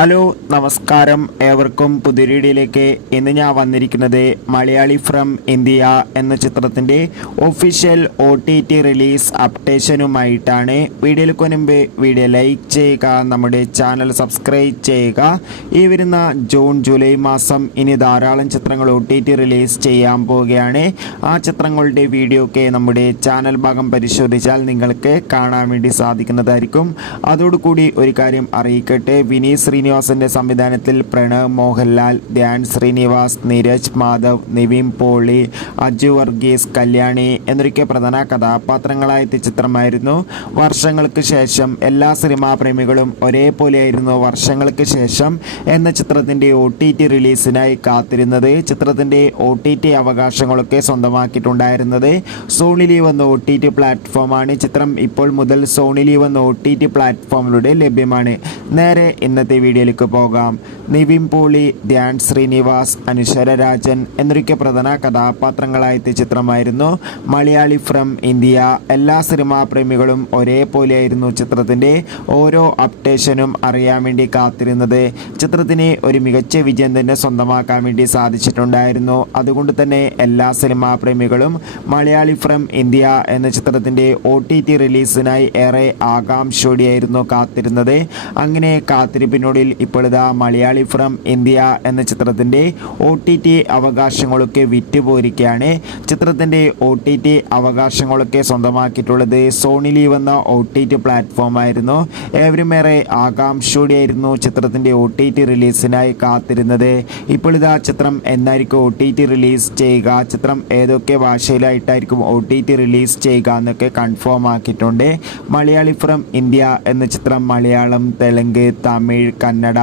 Hello നമസ്കാരം, ഏവർക്കും പുതിയ വീഡിയോയിലേക്ക്. ഇന്ന് ഞാൻ വന്നിരിക്കുന്നത് മലയാളി ഫ്രം ഇന്ത്യ എന്ന ചിത്രത്തിൻ്റെ ഒഫീഷ്യൽ OTT റിലീസ് അപ്ഡേഷനുമായിട്ടാണ്. വീഡിയോയിലേക്ക് മുൻപ് വീഡിയോ ലൈക്ക് ചെയ്യുക, നമ്മുടെ ചാനൽ സബ്സ്ക്രൈബ് ചെയ്യുക. ഈ വരുന്ന ജൂൺ ജൂലൈ മാസം ഇനി ധാരാളം ചിത്രങ്ങൾ OTT റിലീസ് ചെയ്യാൻ പോവുകയാണ്. ആ ചിത്രങ്ങളുടെ വീഡിയോ ഒക്കെ നമ്മുടെ ചാനൽ ഭാഗം പരിശോധിച്ചാൽ നിങ്ങൾക്ക് കാണാൻ വേണ്ടി സാധിക്കുന്നതായിരിക്കും. അതോടുകൂടി ഒരു കാര്യം അറിയിക്കട്ടെ, വിനീത് ശ്രീനിവാസന്റെ സംവിധാനത്തിൽ പ്രണവ് മോഹൻലാൽ, ധ്യാൻ ശ്രീനിവാസ്, നീരജ് മാധവ്, നിവിൻ പോളി, അജു വർഗീസ്, കല്യാണി എന്നൊക്കെ പ്രധാന കഥാപാത്രങ്ങളായ ചിത്രമായിരുന്നു. വർഷങ്ങൾക്ക് ശേഷം എല്ലാ സിനിമാ പ്രേമികളും ഒരേപോലെയായിരുന്നു വർഷങ്ങൾക്ക് ശേഷം എന്ന ചിത്രത്തിൻ്റെ OTT റിലീസിനായി കാത്തിരുന്നത്. ചിത്രത്തിൻ്റെ OTT അവകാശങ്ങളൊക്കെ സ്വന്തമാക്കിയിട്ടുണ്ടായിരുന്നത് സോണി ലീവ് എന്ന OTT പ്ലാറ്റ്ഫോമാണ്. ചിത്രം ഇപ്പോൾ മുതൽ സോണി ലീവ് എന്ന OTT പ്ലാറ്റ്ഫോമിലൂടെ ലഭ്യമാണ്. നേരെ ഇന്നത്തെ വീഡിയോയിലേക്ക് പോകാം. നിവിൻ പോളി, ധ്യാൻ ശ്രീനിവാസ്, അനുശ്വര രാജൻ എന്നൊക്കെ പ്രധാന കഥാപാത്രങ്ങളായ ചിത്രമായിരുന്നു മലയാളി ഫ്രം ഇന്ത്യ. എല്ലാ സിനിമാ പ്രേമികളും ഒരേപോലെയായിരുന്നു ചിത്രത്തിൻ്റെ ഓരോ അപ്ഡേഷനും അറിയാൻ വേണ്ടി കാത്തിരുന്നത്. ചിത്രത്തിന് ഒരു മികച്ച വിജയം തന്നെ സ്വന്തമാക്കാൻ വേണ്ടി സാധിച്ചിട്ടുണ്ടായിരുന്നു. അതുകൊണ്ട് തന്നെ എല്ലാ സിനിമാ പ്രേമികളും മലയാളി ഫ്രം ഇന്ത്യ എന്ന ചിത്രത്തിൻ്റെ OTT റിലീസിനായി ഏറെ ആകാംക്ഷയോടെയായിരുന്നു കാത്തിരുന്നത്. അങ്ങനെ കാത്തിരിപ്പിനോടിൽ ഇപ്പോൾ ഇതാ മലയാളി ഫ്രം ഇന്ത്യ എന്ന ചിത്രത്തിൻ്റെ OTT അവകാശങ്ങളൊക്കെ വിറ്റുപോയിരിക്കുകയാണ്. ചിത്രത്തിൻ്റെ OTT അവകാശങ്ങളൊക്കെ സ്വന്തമാക്കിയിട്ടുള്ളത് സോണി ലീവ് എന്ന OTT പ്ലാറ്റ്ഫോമായിരുന്നു. ഏവരും ഏറെ ആകാംക്ഷയോടെയായിരുന്നു ചിത്രത്തിൻ്റെ OTT റിലീസിനായി കാത്തിരുന്നത്. ഇപ്പോൾ ഇതാ ചിത്രം എന്നായിരിക്കും OTT റിലീസ് ചെയ്യുക, ചിത്രം ഏതൊക്കെ ഭാഷയിലായിട്ടായിരിക്കും OTT റിലീസ് ചെയ്യുക എന്നൊക്കെ കൺഫേം ആക്കിയിട്ടുണ്ട്. മലയാളി ഫ്രം ഇന്ത്യ എന്ന ചിത്രം മലയാളം, തെലുങ്ക്, തമിഴ്, കന്നഡ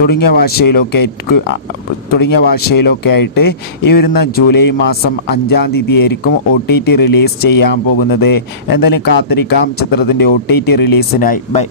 തുടങ്ങിയ ഭാഷയിലൊക്കെ ആയിട്ട് ഈ വരുന്ന ജൂലൈ മാസം 5-ാം തീയതി ആയിരിക്കും OTT റിലീസ് ചെയ്യാൻ പോകുന്നത്. എന്തായാലും കാത്തിരിക്കാം ചിത്രത്തിൻ്റെ OTT റിലീസിനായി. ബൈ.